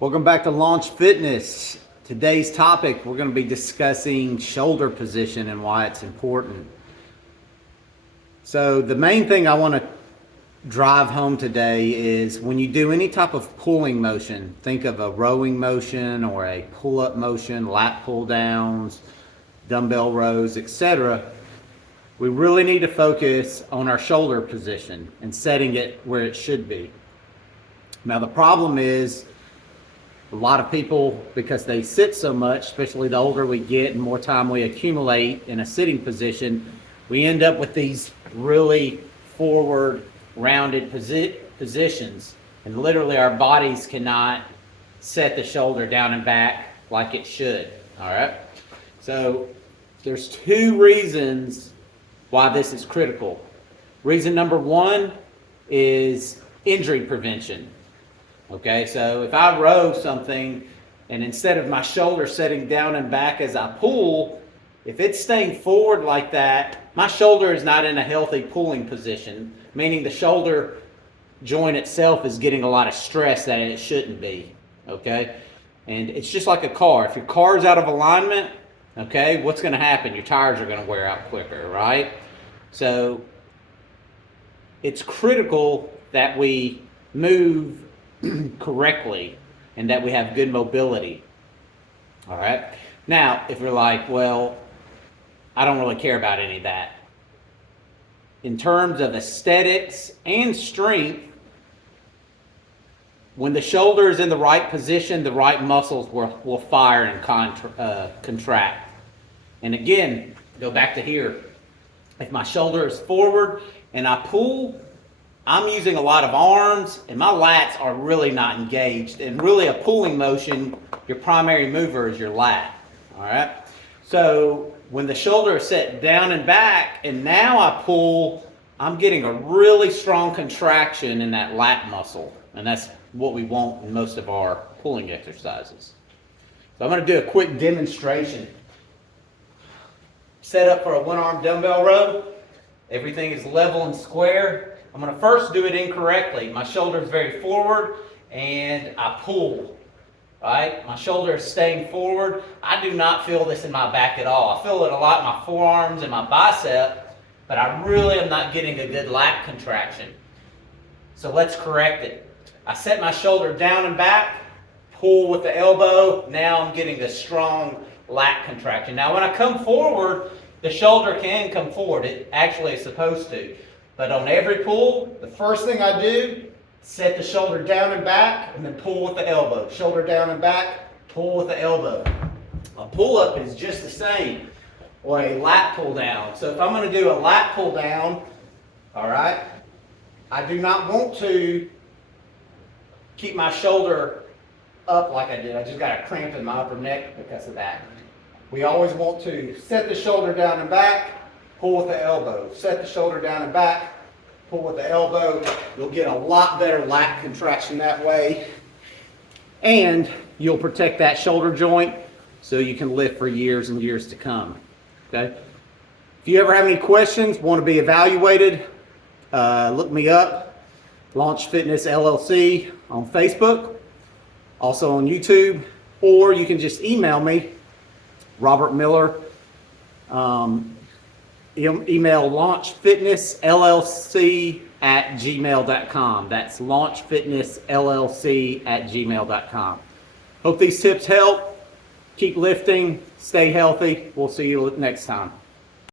Welcome back to Launch Fitness. Today's topic, we're going to be discussing shoulder position and why it's important. So the main thing I want to drive home today is when you do any type of pulling motion, think of a rowing motion or a pull-up motion, lat pull downs, dumbbell rows, etc. We really need to focus on our shoulder position and setting it where it should be. Now the problem is a lot of people, because they sit so much, especially the older we get and more time we accumulate in a sitting position, we end up with these really forward rounded positions, and literally our bodies cannot set the shoulder down and back like it should. All right, so there's two reasons why this is critical. Reason number one is injury prevention. Okay, so if I row something and instead of my shoulder setting down and back as I pull, if it's staying forward like that, my shoulder is not in a healthy pulling position, meaning the shoulder joint itself is getting a lot of stress that it shouldn't be. Okay, and it's just like a car. If your car is out of alignment, okay, what's going to happen? Your tires are going to wear out quicker, right? So it's critical that we move correctly and that we have good mobility. All right, now if you're like, well, I don't really care about any of that, in terms of aesthetics and strength, when the shoulder is in the right position, the right muscles will fire and contract. And again, go back to here, if my shoulder is forward and I pull, I'm using a lot of arms and my lats are really not engaged. And really a pulling motion, your primary mover is your lat. All right. So when the shoulder is set down and back and now I pull, I'm getting a really strong contraction in that lat muscle. And that's what we want in most of our pulling exercises. So I'm going to do a quick demonstration. Set up for a one-arm dumbbell row. Everything is level and square. I'm going to first do it incorrectly. My shoulder is very forward and I pull, right? My shoulder is staying forward. I do not feel this in my back at all. I feel it a lot in my forearms and my bicep, but I really am not getting a good lat contraction. So let's correct it. I set my shoulder down and back, pull with the elbow. Now I'm getting a strong lat contraction. Now when I come forward, the shoulder can come forward. It actually is supposed to. But on every pull, the first thing I do, set the shoulder down and back, and then pull with the elbow. Shoulder down and back, pull with the elbow. A pull-up is just the same, or a lat pull down. So if I'm going to do a lat pull down, all right, I do not want to keep my shoulder up like I did. I just got a cramp in my upper neck because of that. We always want to set the shoulder down and back, pull with the elbow. Set the shoulder down and back, pull with the elbow. You'll get a lot better lat contraction that way. And you'll protect that shoulder joint so you can lift for years and years to come. Okay? If you ever have any questions, want to be evaluated, look me up. Launch Fitness LLC on Facebook, also on YouTube, or you can just email me, Robert Miller. Email launchfitnessllc@gmail.com. That's launchfitnessllc@gmail.com. Hope these tips help. Keep lifting. Stay healthy. We'll see you next time.